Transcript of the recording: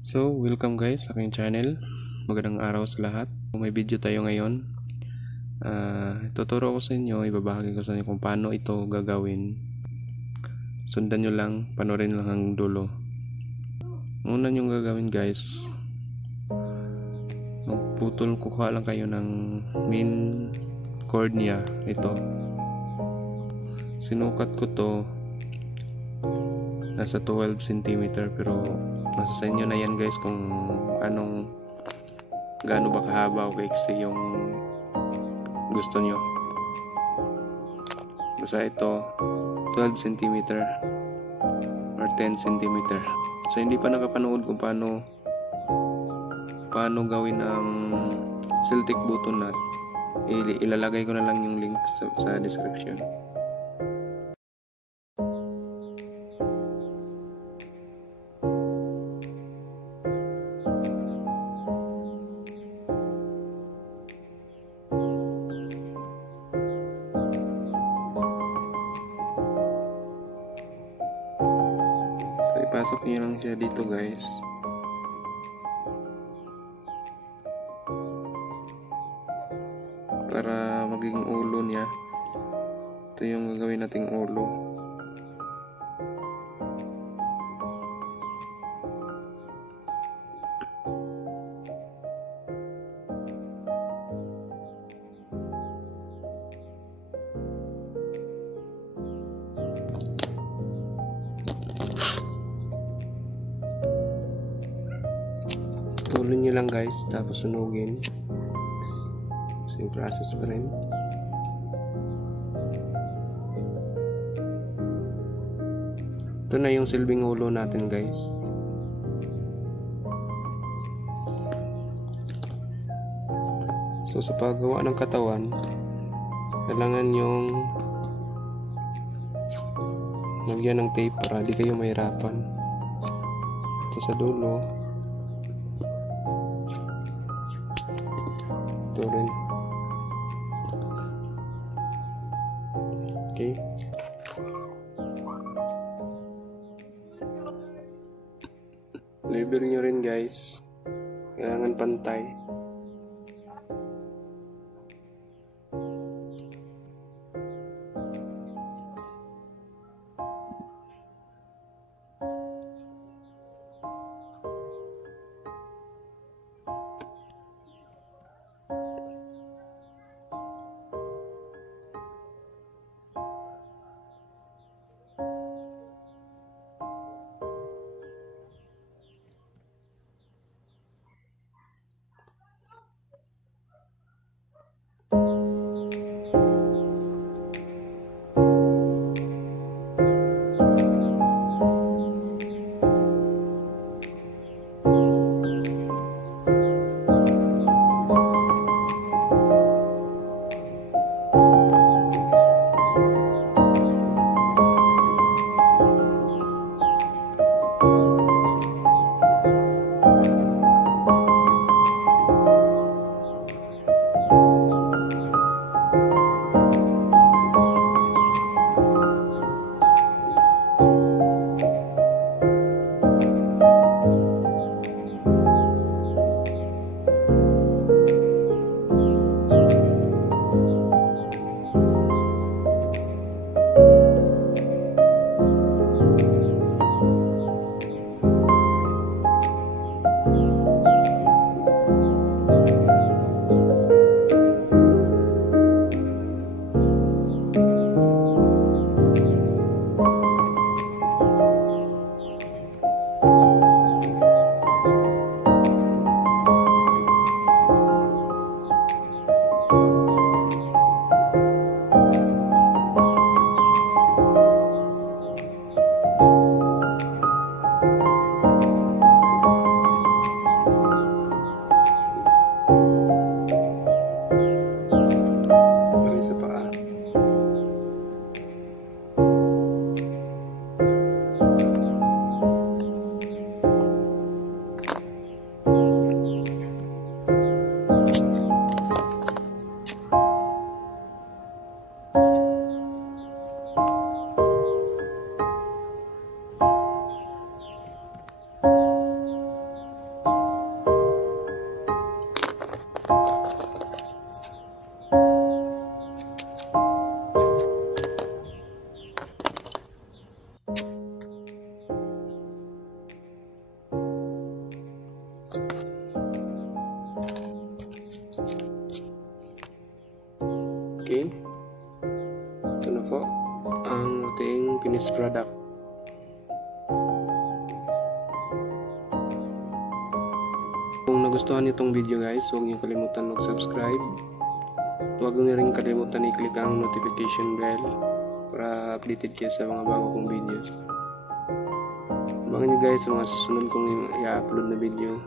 So, welcome guys sa aking channel. Magandang araw sa lahat. May video tayo ngayon. Tuturo ko sa inyo, ibabahagi ko sa inyo kung paano ito gagawin. Sundan nyo lang, panoorin lang hanggang dulo. Una nyo gagawin guys, kukuha lang kayo ng main cord niya. Ito. Sinukat ko to. Nasa 12 cm pero nasa sa inyo na yan guys kung gaano ba kahaba o kaiksi yung gusto nyo. Basta ito 12 cm or 10 cm. So hindi pa nakapanood kung paano gawin ang Celtic button nut, ilalagay ko na lang yung link sa description. Ipasok niyo lang siya dito guys. Para maging ulo niya. Ito yung gagawin nating ulo. Tuloy nyo lang guys, tapos sunugin. Same process pa rin. Ito na yung silbing ulo natin guys. So sa paggawa ng katawan, kailangan yung lagyan ng tape para di kayo mahirapan. Ito sa dulo. Ito rin. Okay. Lever nyo rin guys. Kailangan pantay. po ang ating finished product. Kung nagustuhan niyo itong video guys, huwag niyo kalimutan mag-subscribe. Huwag niyo rin kalimutan i-click ang notification bell para updated kayo sa mga bago kong videos. Abangan niyo guys sa mga susunod kong i-upload na video.